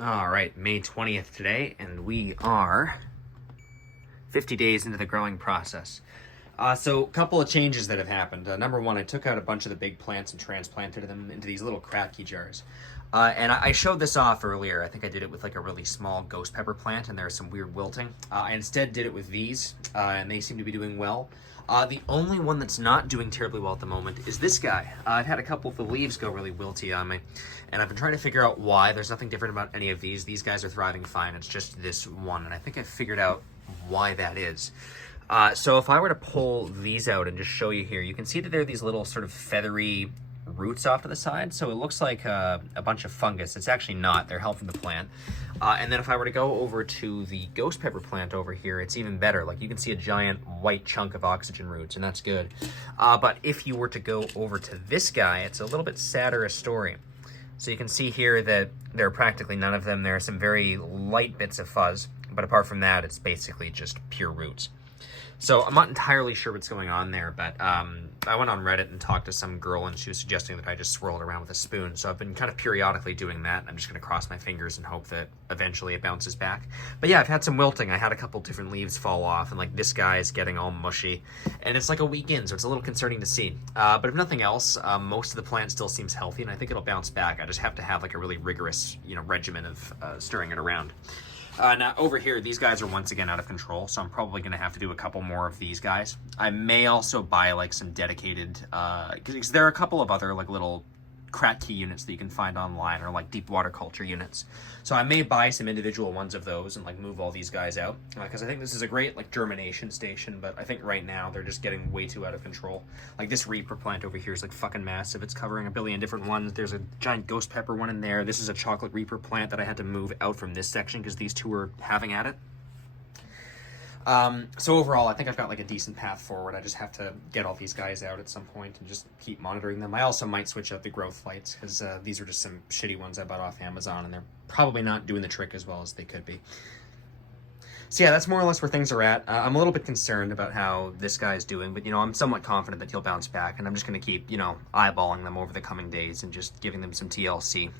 All right, May 20th today, and we are 50 days into the growing process. So a couple of changes that have happened. Number one, I took out a bunch of the big plants and transplanted them into these little cracky jars. And I showed this off earlier. I think I did it with like a really small ghost pepper plant, and there's some weird wilting. I instead did it with these, and they seem to be doing well. The only one that's not doing terribly well at the moment is this guy. I've had a couple of the leaves go really wilty on me, and I've been trying to figure out why. There's nothing different about any of these. These guys are thriving fine. It's just this one, and I think I figured out why that is. So if I were to pull these out and just show you here, you can see that there are these little sort of feathery roots off to the side. So it looks like a bunch of fungus. It's actually not. They're helping the plant. And then if I were to go over to the ghost pepper plant over here, it's even better. Like you can see a giant white chunk of oxygen roots, and that's good. But if you were to go over to this guy, it's a little bit sadder a story. So you can see here that there are practically none of them. There are some very light bits of fuzz, but apart from that, it's basically just pure roots. So I'm not entirely sure what's going on there, but I went on Reddit and talked to some girl, and she was suggesting that I just swirl it around with a spoon. So I've been kind of periodically doing that. I'm just going to cross my fingers and hope that eventually it bounces back. But yeah, I've had some wilting. I had a couple different leaves fall off, and like this guy is getting all mushy. And it's like a week in, so it's a little concerning to see. But if nothing else, most of the plant still seems healthy, and I think it'll bounce back. I just have to have like a really rigorous, regimen of stirring it around. Now over here, these guys are once again out of control, so I'm probably going to have to do a couple more of these guys. I may also buy like some dedicated, because there are a couple of other like little crack key units that you can find online, or like deep water culture units. So I may buy some individual ones of those and like move all these guys out, because I think this is a great like germination station, but I think right now they're just getting way too out of control. Like this Reaper plant over here is like fucking massive. It's covering a billion different ones. There's a giant ghost pepper one in there. This is a chocolate Reaper plant that I had to move out from this section because these two were having at it. So overall, I think I've got like a decent path forward. I just have to get all these guys out at some point and just keep monitoring them. I also might switch out the growth lights because these are just some shitty ones I bought off Amazon, and they're probably not doing the trick as well as they could be. So yeah, that's more or less where things are at. I'm a little bit concerned about how this guy's doing, but I'm somewhat confident that he'll bounce back, and I'm just going to keep, eyeballing them over the coming days and just giving them some TLC.